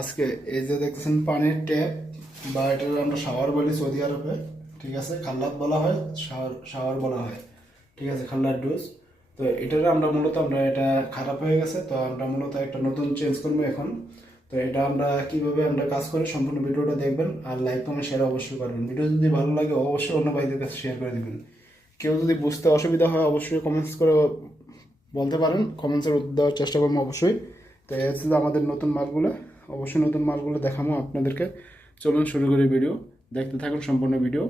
আজকে এই যে দেখতেছেন পানির ট্যাপ, বা এটা আমরা শাওয়ার বলি সৌদি আরবে, ঠিক আছে? খাল্লাত বলা হয় শাওয়ার শাওয়ার বলা হয়, ঠিক আছে? খাল্লার ডোজ তো এটার আমরা মূলত আমরা, এটা খারাপ হয়ে গেছে, তো আমরা মূলত একটা নতুন চেঞ্জ করব এখন। তো এটা আমরা কীভাবে আমরা কাজ করি, সম্পূর্ণ ভিডিওটা দেখবেন, আর লাইক কমেন্ট শেয়ার অবশ্যই করবেন। ভিডিও যদি ভালো লাগে, অবশ্যই অন্য ভাইদের কাছে শেয়ার করে দেবেন। কেউ যদি বুঝতে অসুবিধা হয়, অবশ্যই কমেন্টস করে বলতে পারেন। কমেন্টসের উত্তর দেওয়ার চেষ্টা করব অবশ্যই। তো এই যে আমাদের নতুন মালগুলো অবশ্যই নতুন মালগুলো দেখামো আপনাদেরকে। চলুন শুরু করি ভিডিও। দেখতে থাকুন সম্পূর্ণ ভিডিও।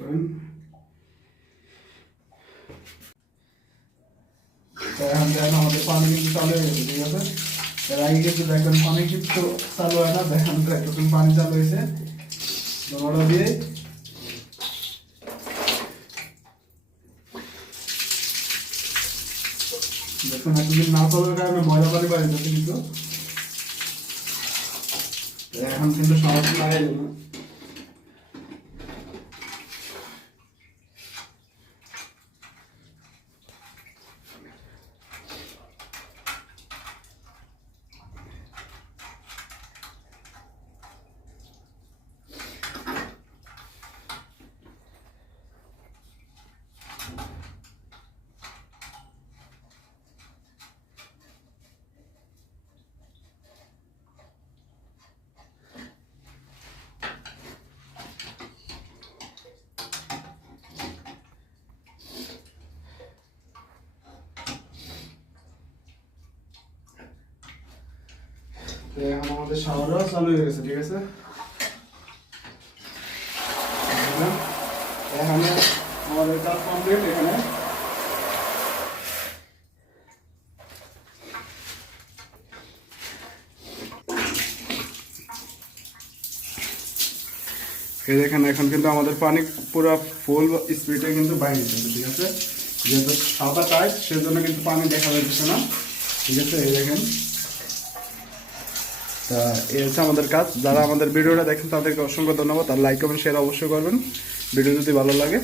করেন। এখন দেখেন আমাদের পানি কিন্তু চালু হয়ে গেছে, ঠিক আছে? এর আগে কিন্তু দেখবেন পানি কিন্তু চালু হয় না, দেখেন দেখুন পানি চালু হয়েছে। দোনোটা দিয়ে। দেখুন এতদিন না চলার কারণে ময়লা পানি বাইরে যাচ্ছে কিন্তু এখন কিন্তু সমস্যা লাগাই দেবো আমাদের শাওয়ারও চালু হয়ে গেছে, ঠিক আছে? দেখেন? এখানে কিন্তু আমাদের পানি পুরো ফুল স্পিডে কিন্তু বাইরে যাচ্ছে ঠিক আছে? যেহেতু সাদা টাইট সেজন্য কিন্তু পানি দেখা যাচ্ছে না, ঠিক আছে? এই দেখেন। হচ্ছে আমাদের কাজ। যারা আমাদের ভিডিওটা দেখেন, তাদেরকে অসংখ্য ধন্যবাদ। আর লাইক কমেন্ট শেয়ার অবশ্যই করবেন। ভিডিও যদি ভালো লাগে